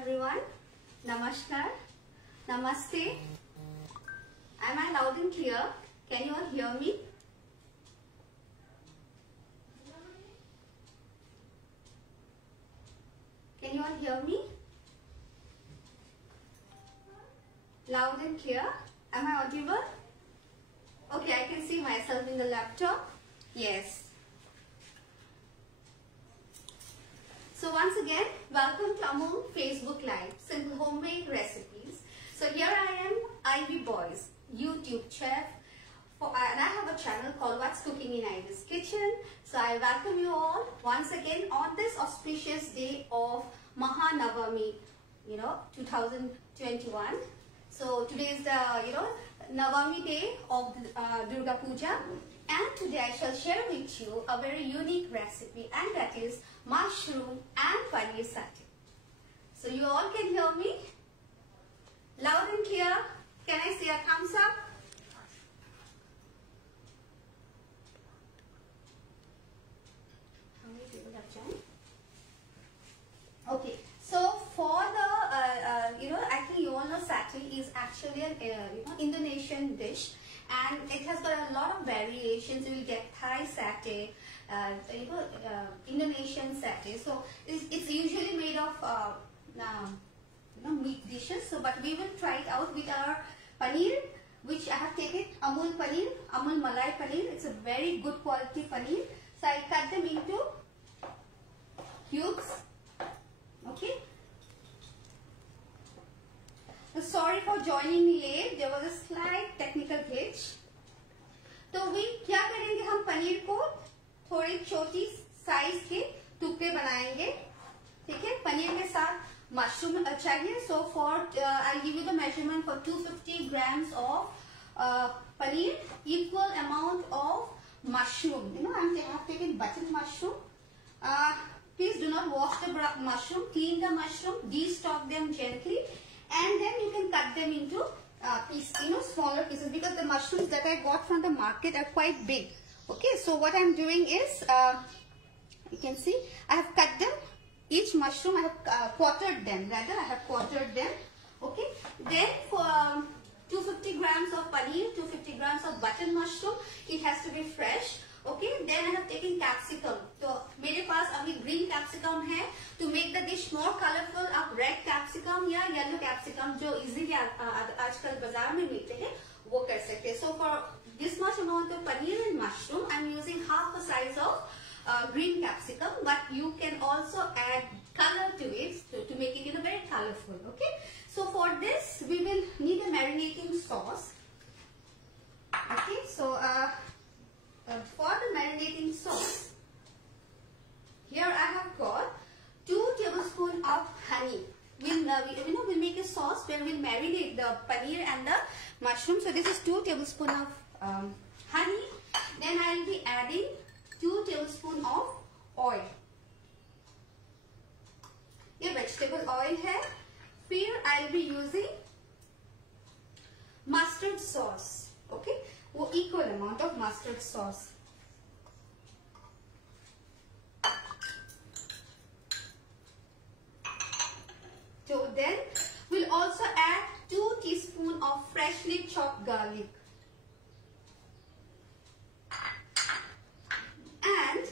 everyone. Namaskar. Namaste. Am I loud and clear? Can you all hear me? Can you all hear me? Loud and clear. Am I audible? Okay, I can see myself in the laptop. Yes. So once again, welcome to Amul Facebook Live, Simple Homemade Recipes. So here I am, Ivy Boys, YouTube chef, and I have a channel called What's Cooking in Ivy's Kitchen. So I welcome you all once again on this auspicious day of Mahanavami, 2021. So today is the, Navami day of Durga Puja. And today I shall share with you a very unique recipe, and that is mushroom and paneer satay. So you all can hear me? Loud and clear? Can I see a thumbs up? How many people have joined? Okay. So for the, I think you all know satay is actually an, Indonesian dish. And it has got a lot of variations. You will get Thai satay, Indonesian satay. So it's usually made of meat dishes. So, but we will try it out with our paneer, which I have taken Amul paneer, Amul Malai paneer. It's a very good quality paneer. So I cut them into cubes. Okay. Sorry for joining me late. There was a slight technical glitch. तो we क्या करेंगे, हम पनीर को थोड़ी छोटी size के टुकड़े बनाएंगे. ठीक है, पनीर के साथ मशरूम चाहिए. So for I'll give you the measurement for 250 grams of paneer, equal amount of mushroom. I have taken button mushroom. Please do not wash the mushroom. Clean the mushroom, de-stalk them gently. And then you can cut them into smaller pieces, because the mushrooms that I got from the market are quite big. Okay, so what I'm doing is, you can see, I have cut them, each mushroom, I have quartered them, Okay, then for 250 grams of paneer, 250 grams of button mushroom, it has to be fresh. Okay, then I have taken capsicum. So मेरे पास अभी green capsicum है. To make the dish more colorful, आप red capsicum या yellow capsicum जो easily आजकल बाजार में मिलते हैं वो कर सकते हैं. So for this much amount of paneer and mushroom, I'm using half the size of green capsicum, but you can also add color to it to make it very colorful. Okay, so for this we will need a marinating sauce. Okay, so for the marinating sauce, here I have got 2 tablespoons of honey. We'll make a sauce where we'll marinate the paneer and the mushroom. So this is 2 tablespoons of honey. Then I'll be adding 2 tablespoons of oil. ये vegetable oil है. फिर I'll be using mustard sauce. Okay, वो equal amount of mustard sauce. So then we'll also add 2 teaspoons of freshly chopped garlic and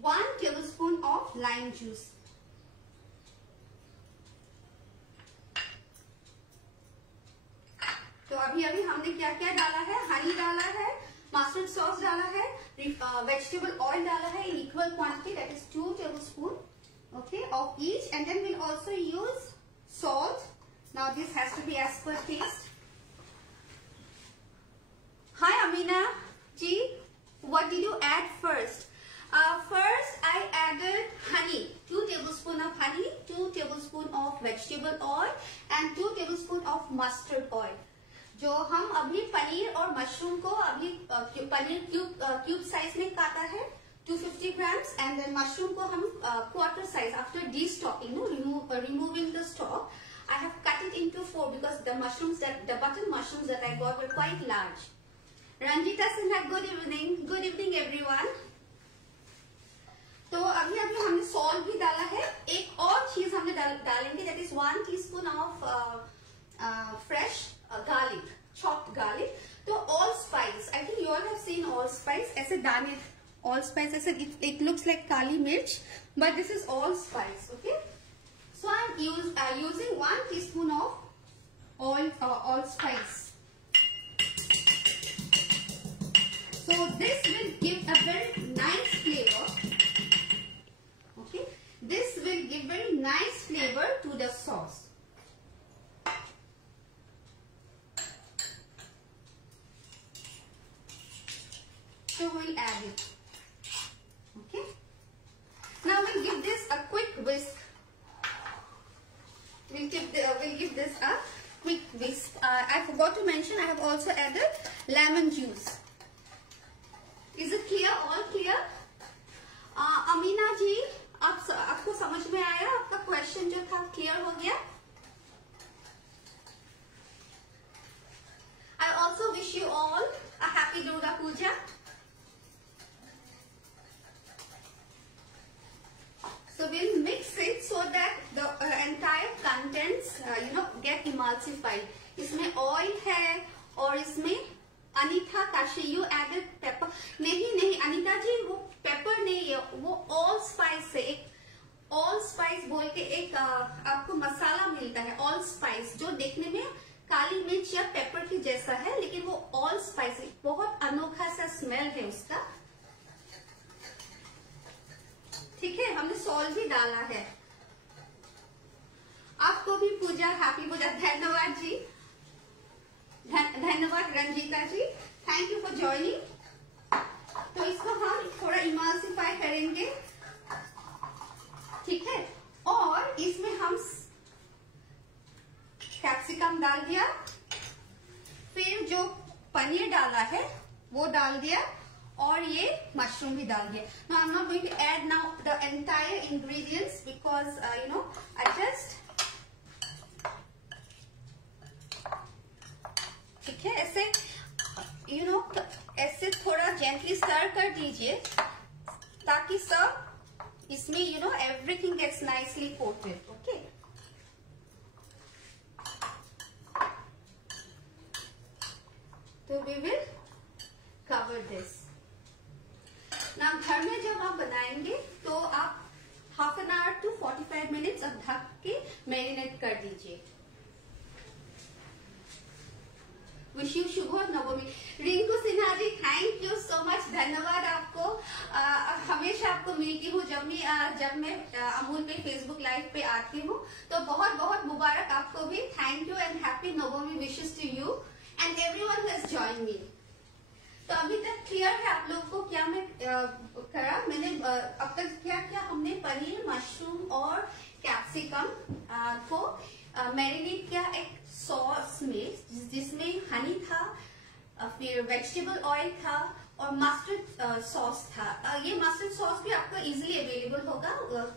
1 tablespoon of lime juice. तो अभी हमने क्या क्या डाला है, हनी डाला है, मस्टर्ड सॉस डाला है, वेजिटेबल ऑयल डाला है in equal quantity, that is 2 tablespoons, okay, of each. And then we'll also use salt. Now this has to be as per taste. Hi Amina ji, what did you add first? First I added honey, 2 tablespoons of honey, 2 tablespoons of vegetable oil and 2 tablespoons of mustard oil. जो हम अभी पनीर और mushroom को अभी paneer cube size में काटा है 250 grams, and then mushroom को हम quarter size after de-stalking, removing the stalk. I have cut it into 4 because the button mushrooms that I got were quite large. Ranjita Sinha, good evening everyone. तो अभी हमने salt भी डाला है. एक और चीज हमने डाला डालेंगे, that is 1 teaspoon of fresh garlic, chopped garlic. तो allspice, I think you all have seen allspice, ऐसे दाने, ऑल स्पाइस ऐसे, it looks like kali mirch, but this is allspice, okay. So I am using 1 teaspoon of allspice. So this will give a very nice flavor. Okay, this will give very nice flavor to the sauce. So we'll add it. Okay. Now we'll give this a quick whisk. We'll give this a quick whisk. I forgot to mention, I have also added lemon juice. Is it clear? All clear? Amina ji, आपको समझ में आया? आपका question जो था clear हो गया? I also wish you all a happy Durga Puja. So we'll mix it so that the entire contents, get emulsified. इसमें oil है और इसमें Anita Kashi, you added pepper, नहीं अनीता जी, वो पेपर नहीं है, वो ऑल स्पाइस है। एक ऑल स्पाइस बोल के एक आपको मसाला मिलता है, ऑल स्पाइस, जो देखने में काली मिर्च या पेपर की जैसा है, लेकिन वो ऑल स्पाइस है, बहुत अनोखा सा स्मेल है उसका। ठीक है, हमने सॉल्ट भी डाला है। आपको भी पूजा, हैप्पी पूजा, धन्यवाद जी, धन्यवाद रंजीता जी, थैंक यू फॉर ज्वाइनिंग। तो इसको हम थोड़ा इमल्सिफाई करेंगे, ठीक है। और इसमें हम कैप्सिकम डाल दिया, फिर जो पनीर डाला है वो डाल दिया, और ये मशरूम भी डाल दिया। Now I'm not going to add now the entire ingredients because I just, ठीक है, ऐसे ऐसे थोड़ा जेंटली स्टर कर दीजिए ताकि सब इसमें everything gets nicely coated, okay. तो वी विल कवर दिस। ना घर में जब आप बनाएंगे तो आप half an hour to 45 minutes अब ढक के मैरिनेट कर दीजिए। विश यू शुभ Navami. Rinku Sinha ji, thank you so much, धन्यवाद आपको। हमेशा आपको मिलती हूँ जब मैं अमूल पे फेसबुक लाइव पे आती हूँ, तो बहुत बहुत मुबारक आपको भी। Thank you and happy Navami wishes to you and everyone who has joined me. तो अभी तक क्लियर है आप लोग को क्या मैं करा? मैंने अब तक क्या क्या हमने पनीर, मशरूम और कैप्सिकम को मैरिनेट किया एक सॉस में, जिसमें हनी था, फिर वेजिटेबल ऑयल था और मस्टर्ड सॉस था। ये मस्टर्ड सॉस भी आपको इजीली अवेलेबल होगा,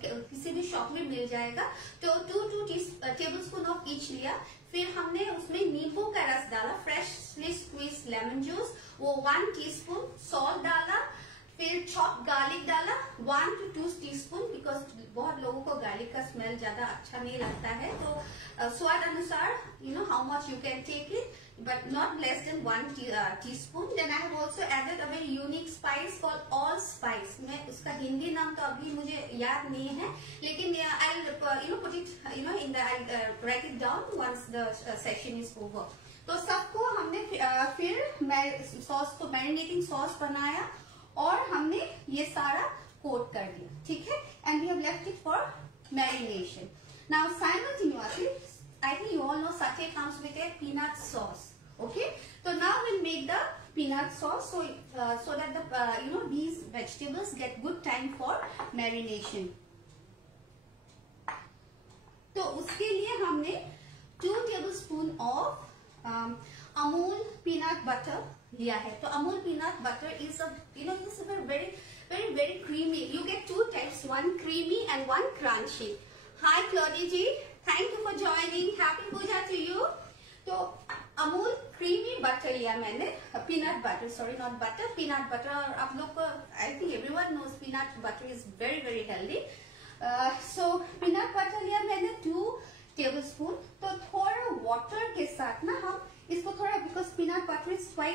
किसी भी शॉप में मिल जाएगा। तो 2 टेबल स्पून ऑफ ईच लिया। फिर हमने उसमें नींबू का रस डाला, फ्रेशली स्क्वीज्ड लेमन जूस, वो 1 टीस्पून, सॉल्ट डाला, फिर चॉप्ड गार्लिक डाला 1 to 2 टीस्पून, बिकॉज बहुत लोगों को गार्लिक का स्मेल ज्यादा अच्छा नहीं लगता है। तो स्वाद अनुसार how much you can take it, but not less than 1 teaspoon. Then I have also added a very unique spice called allspice. मैं उसका हिंदी नाम तो अभी मुझे याद नहीं है, लेकिन I'll put it I'll write it down once the session is over. तो सबको हमने फिर सॉस को मैरिनेटिंग सॉस बनाया और हमने ये सारा कोट कर दिया, ठीक है। And we have left it for marination. Now simultaneously, I think you all know satay comes with a peanut sauce. Okay, so now we'll make the peanut sauce so that the these vegetables get good time for marination. तो उसके लिए हमने 2 tablespoon of Amul peanut butter लिया है। तो Amul peanut butter is very creamy. You get 2 types, one creamy and one crunchy. Hi Claudie ji, thank you for joining. Happy Puja to you. तो Amul creamy butter लिया मैंने, peanut butter, sorry not butter, peanut butter. और आप लोग को I think everyone knows peanut butter is very very healthy. So peanut butter लिया मैंने 2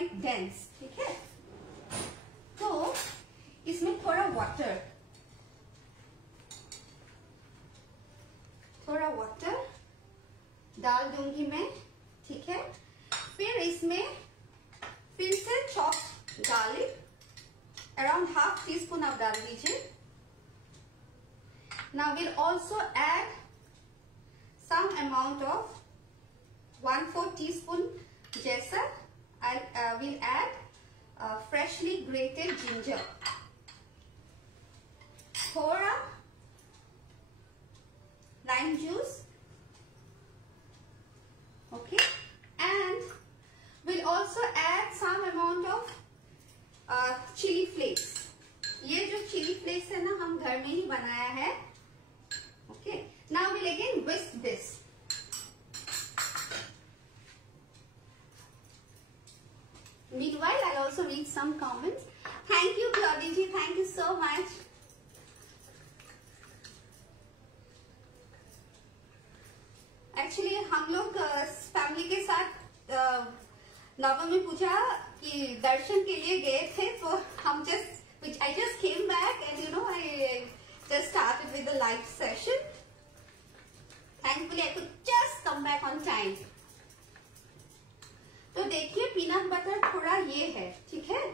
quite dense, ठीक है। तो इसमें थोड़ा वाटर डाल दूंगी मैं, ठीक है। फिर इसमें फिर से chop garlic around half teaspoon आप डाल दीजिए। Now will also add some amount of 1/4 teaspoon जैसा I will add freshly grated ginger, थोड़ा lime juice, okay, and we'll also add some amount of chili flakes. ये जो chili flakes है ना, हम घर में ही बनाया है, okay. Now we'll again whisk this. Meanwhile, I'll also read some comments. Thank you, Claudie ji. Thank you so much. Actually हम लोग फैमिली के साथ नवमी पूजा की दर्शन के लिए गए थे, तो हम I just came back and I just started with the live session. Thankfully I could just come back on time. तो देखिए पीनट बटर थोड़ा ये है, ठीक है,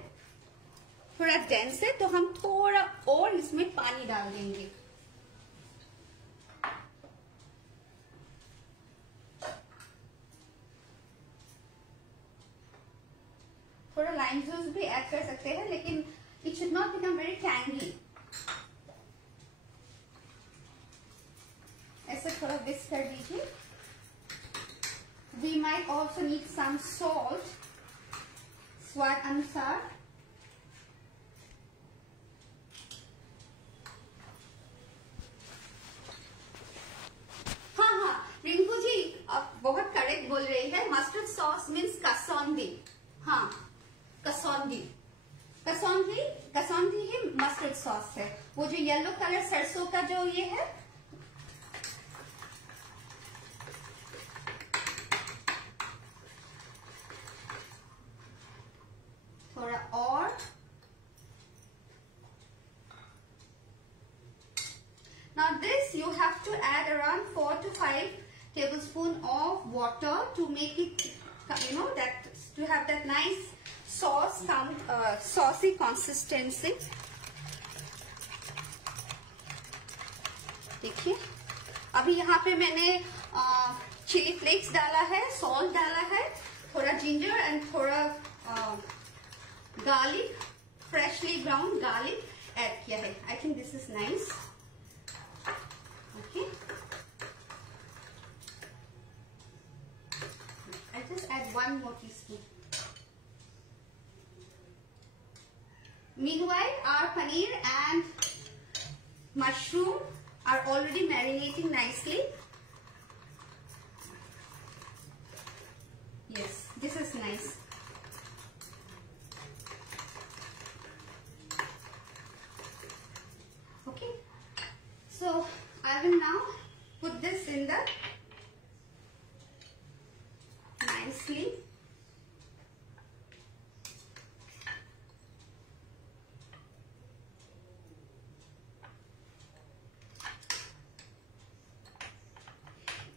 थोड़ा डेंस है, तो हम थोड़ा और इसमें पानी डाल देंगे। थोड़ा लाइम जूस भी ऐड कर सकते हैं, लेकिन it should not become very tangy. ऐसे थोड़ा विस्क कर दीजिए। We might also need some salt स्वाद अनुसार। हाँ, रिंकू जी आप बहुत करेक्ट बोल रही है। Mustard sauce means kasundi. हाँ, कसौंदी ही मस्टर्ड सॉस है। वो जो येलो कलर सरसों का जो ये है, थोड़ा और। Now this you have to add around 4 to 5 tablespoon of water to make it, that to have that nice sauce, saucy consistency. देखिए अभी यहाँ पे मैंने चिली फ्लेक्स डाला है, सॉल्ट डाला है, थोड़ा जिंजर एंड थोड़ा garlic, freshly ground garlic add किया है। I think this is nice, okay. I just add 1 more teaspoon. Meanwhile, our paneer and mushroom are already marinating nicely. Yes, this is nice. Okay, so I will now put this in the nicely.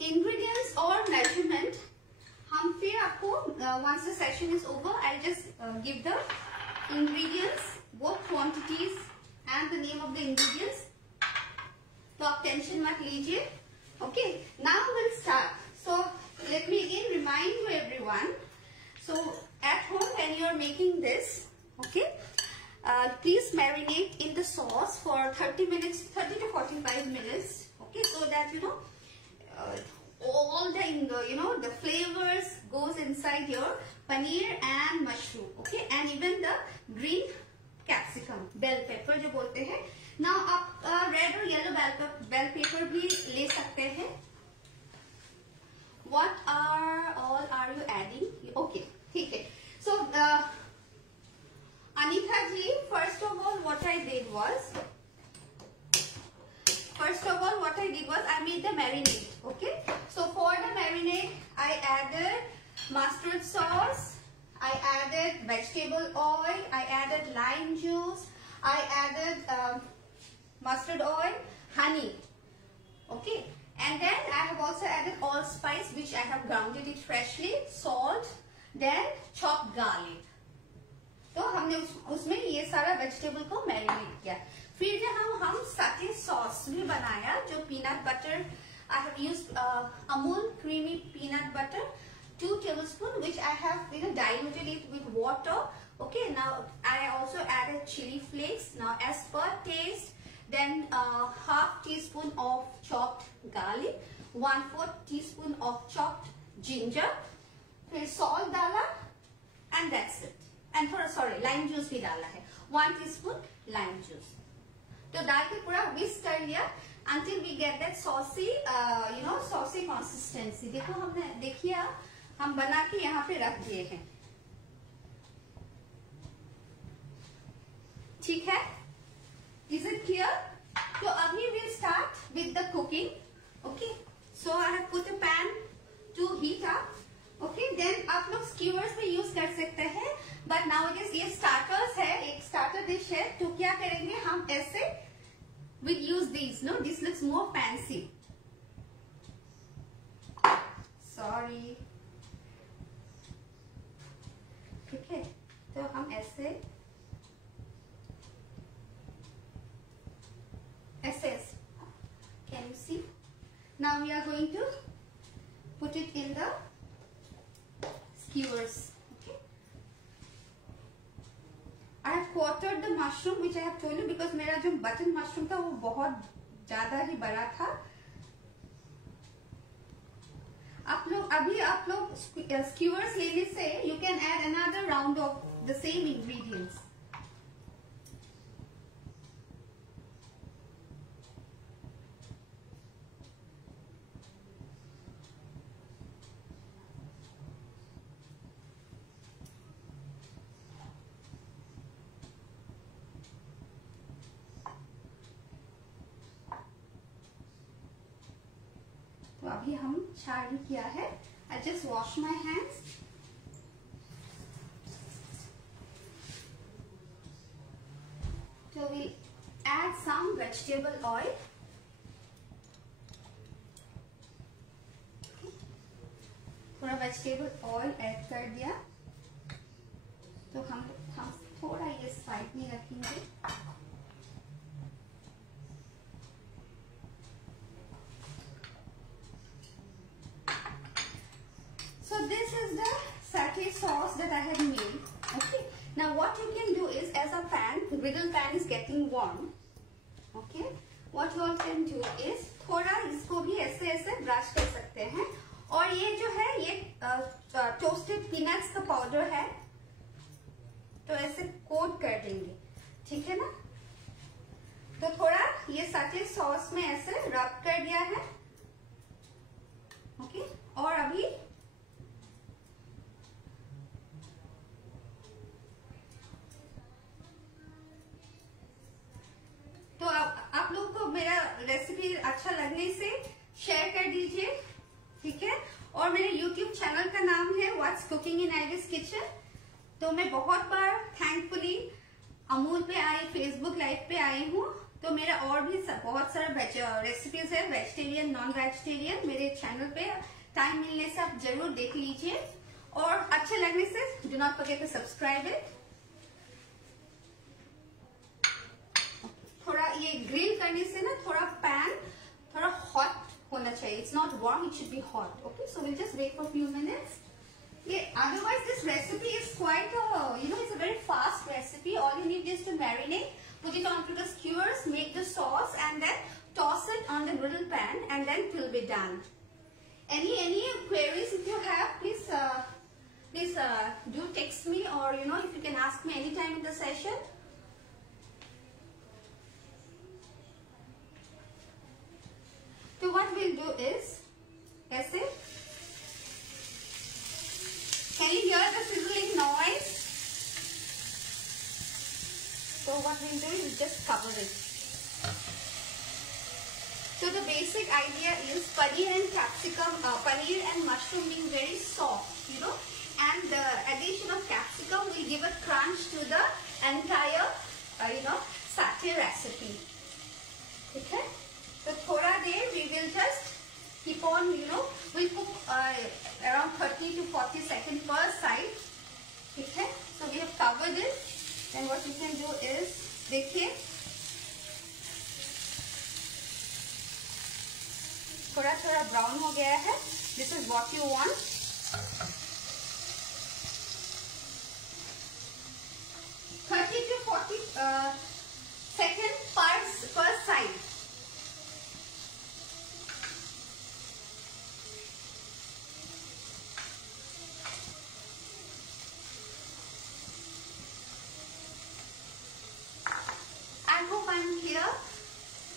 Ingredients or measurement हम फिर आपको once the session is over I'll just give the ingredients, both quantities and the name of the ingredients, तो आप tension मत लीजिए। Okay, now we'll start. So let me again remind you everyone, so at home when you are making this, okay, please marinate in the sauce for 30 to 45 minutes, okay, so that all the flavors goes inside your paneer and mushroom, okay, and even the green capsicum, bell pepper जो बोलते हैं। now आप red और yellow bell pepper भी ले सकते हैं। what all are you adding? okay, ठीक है। so Anita ji, first of all what I did was I made the marinade, okay. So for the marinade I added mustard sauce, I added vegetable oil, I added lime juice, I added mustard oil, honey. Okay, and then I have also added allspice which I have grounded it freshly, salt, then chopped garlic. तो हमने उसमें ये सारा vegetable को marinate किया. फिर हम साथे सॉस भी बनाया जो peanut butter. I have used Amul creamy peanut butter, 2 tablespoons, which I have diluted it with water. Okay, now I also added chili flakes. Now as per taste, then half teaspoon of chopped garlic, 1/4 teaspoon of chopped ginger, फिर salt डाला, and that's it. And थोड़ा lime juice भी डाला है, 1 teaspoon lime juice. तो डाल के पूरा whisk कर लिया until we get that saucy, saucy consistency. देखो हमने देखिए हम बना के यहाँ पे रख दिए हैं. ठीक है? Is it clear? So अभी we'll start with the cooking. Okay. So I have put a pan to heat up. Okay. Then आप लोग skewers भी use कर सकते हैं. But nowadays ये starters है, एक starter dish है. तो क्या करेंगे हम ऐसे we'll use these. No, this looks more fancy. Sorry. ठीक है. तो हम ऐसे SS. Can you see? Now we are going to put it in the skewers. Okay. I have quartered the mushroom which I have told you because मेरा जो button mushroom था वो बहुत ज़्यादा ही बड़ा था. आप लोग skewers लेने से you can add another round of the same ingredients. तो अभी हम छाड़ी किया है. I just wash my hands. So we'll add some vegetable oil. थोड़ा vegetable oil add कर दिया. तो हम थोड़ा ये साइड में रखेंगे. So this is the satay sauce that I have made. Okay. Now what you can do is, as a pan, the griddle pan is getting warm. Okay. What you all can do is थोड़ा इसको भी ऐसे ऐसे brush कर सकते हैं. और ये जो है ये टोस्टेड पीनट्स का पाउडर है. तो ऐसे कोट कर देंगे. ठीक है ना. तो थोड़ा ये साथे सॉस में ऐसे रब कर दिया है. ओके. और अभी तो आप लोगों को मेरा रेसिपी अच्छा लगने से शेयर कर दीजिए. ठीक है. और मेरे YouTube चैनल का नाम है what's cooking in ibis kitchen. तो मैं बहुत बार थैंकफुली अमूल पे आई, फेसबुक लाइव पे आई हूँ. तो मेरा और भी बहुत सारा रेसिपीज है, वेजिटेरियन नॉन वेजिटेरियन, मेरे चैनल पे. टाइम मिलने से आप जरूर देख लीजिए. और अच्छे लगने से do not forget to subscribe it. थोड़ा ये ग्रिल करने से ना थोड़ा पैन थोड़ा हॉट होना चाहिए. It's not warm, it should be hot. Okay. So will just wait for few minutes. Otherwise this recipe is quite it's a very fast recipe. All you need is to marinate, put it onto the skewers, make the sauce, and then toss it on the griddle pan, and then it will be done. Any queries if you have, please do text me, or if you can ask me anytime in the session. So what we'll do is, ऐसे, can you hear the sizzling noise? So what we'll do is just cover it. So the basic idea is paneer and capsicum, paneer and mushroom being very soft, and the addition of ये recipe, ठीक है। तो थोड़ा देर we will just keep on, you know, we cook around 30 to 40 seconds पर side, ठीक है। So we have covered it, then what you can do is, देखिए थोड़ा थोड़ा ब्राउन हो गया है, this is what you want. Second पर side, I hope I'm here.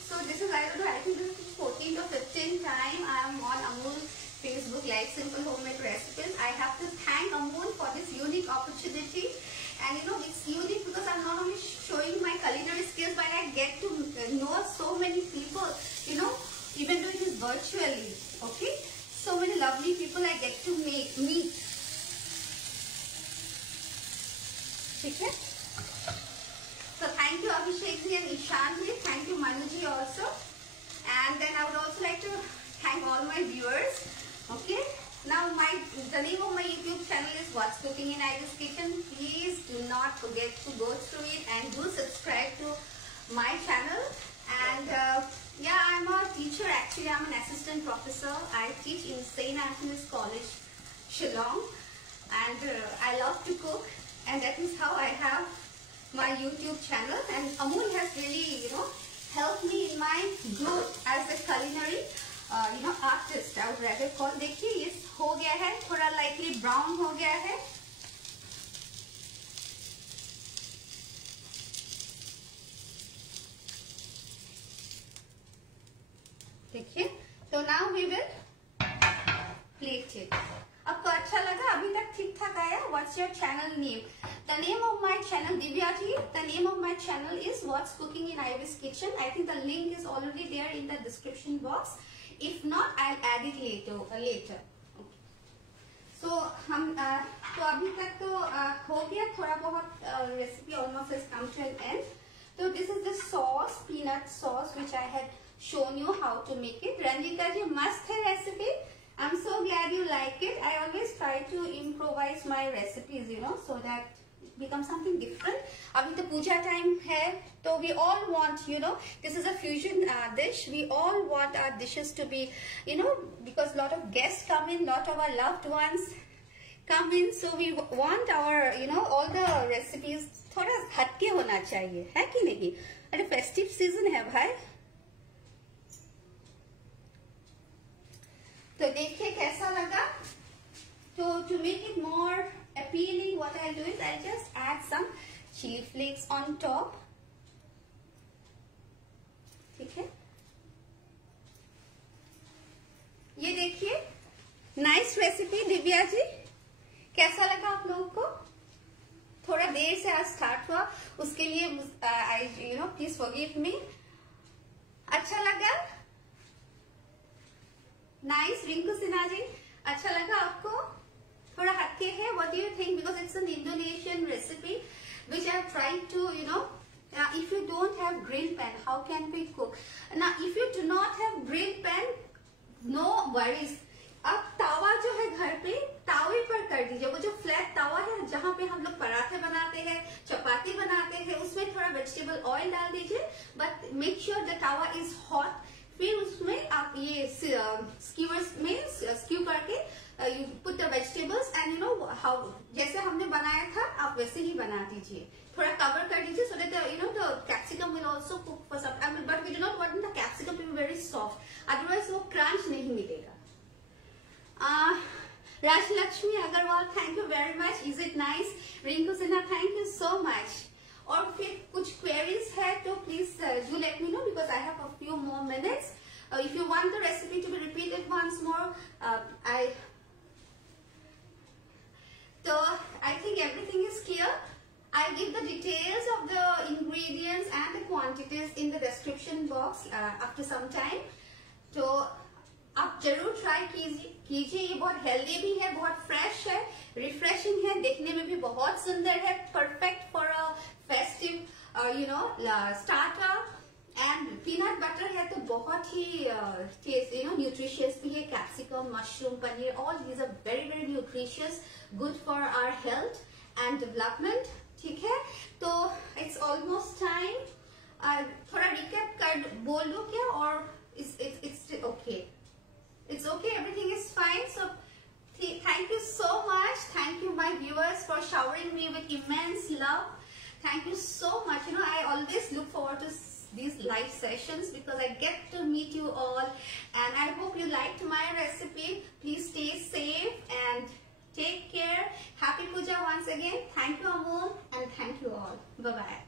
So this is, I don't know, I think this is 14th or 15th time I am on Amul Facebook Live Simple Homemade Recipes. I have to thank Amul for this unique opportunity. And you know, it's unique because I'm not only showing my culinary skills, but I get to know so many people, you know, even though it is virtually, okay? So many lovely people I get to meet. Okay? So thank you Abhishek ji and Ishan ji, thank you Manu ji also. And then I would also like to thank all my viewers, okay? Now the name of my YouTube channel is What's Cooking in Iris Kitchen. Please do not forget to go through it and do subscribe to my channel. And yeah, I'm a teacher actually. I'm an assistant professor. I teach in St. Anthony's College, Shillong. And I love to cook, and that is how I have my YouTube channel. And Amul has really, you know, helped me in my growth as a culinary you know, artist, I would rather call. देखिए ये हो गया है, थोड़ा lightly brown हो गया है। देखिए, तो now we will plate it. आपको अच्छा लगा? अभी तक ठीक ठाक आया? What's your channel name? The name of my channel, Divya ji, the name of my channel is What's Cooking in Iris Kitchen. I think the link is already there in the description box. If not, I'll add it later. Okay. So हम तो अभी तक तो हो गया, थोड़ा बहुत recipe almost has come to an end. So this is the sauce, peanut sauce, which I had shown you how to make it. Ranjita ji, must है recipe. I'm so glad you like it. I always try to improvise my recipes, you know, so that become something different. अभी तो पूजा time है, तो we all want, you know, this is a fusion dish. We all want our dishes to be, you know, because lot of guests come in, lot of our loved ones come in, so we want our, you know, all the recipes थोड़ा हटके होना चाहिए, है कि नहीं? अरे festive season है भाई। तो देखिए कैसा लगा। तो to make it more appealing, what I'll do is I'll just add some chili flakes on top, ठीक है। ये देखिए, नाइस रेसिपी दिव्या जी, कैसा लगा आप लोगों को? थोड़ा देर से आज स्टार्ट हुआ, उसके लिए you know please forgive me. अच्छा लगा? नाइस। रिंकू सिन्हा जी, अच्छा लगा आपको? थोड़ा हटके है, what do you think? Because it's an Indonesian recipe which I have tried to, you know, if you don't have grill pan, how can we cook? Now if you do not have grill pan, no worries, अब तावा जो है घर पे, तावे पर कर दीजिए। वो जो फ्लैट तावा है जहाँ पे हम लोग पराठे बनाते हैं, चपाती बनाते हैं, उसमें थोड़ा वेजिटेबल ऑयल डाल दीजिए, बट मेक श्योर द तावा इज हॉट। फिर उसमें आप ये स्क्यूअर्स में स्क्यू करके you put the vegetables and you know how जैसे हमने बनाया था आप वैसे ही बना दीजिए। थोड़ा कवर कर दीजिए so that you know the capsicum will also cook for some time, but we do not want the capsicum to be very soft, otherwise वो क्रंच नहीं मिलेगा। Rajlakshmi Agarwal, thank you very much. Is it nice? Rinku Sinha, thank you so much. और फिर कुछ queries है तो please do let me know because I have a few more minutes. If you want the recipe to be repeated once more, so I think everything is clear. I'll give the details of the ingredients and the quantities in the description box after some time. तो आप जरूर try कीजिए। ये बहुत healthy भी है, बहुत fresh है, रिफ्रेशिंग है, देखने में भी बहुत सुंदर है, perfect for a festive starter and peanut butter है तो बहुत ही न्यूट्रिशियस भी है. Capsicum, mushroom, paneer, all these are very very nutritious, good for our health and development. ठीक है, तो इट्स ऑलमोस्ट टाइम. थोड़ा रिकैप कर बोल दो क्या, और it's okay, it's okay, everything is fine. So thank you so much. Thank you my viewers for showering me with immense love. Thank you so much. I always look forward to these live sessions because I get to meet you all, and I hope you liked my recipe. Please stay safe and take care. Happy Puja once again. Thank you Amol, and thank you all. Bye bye.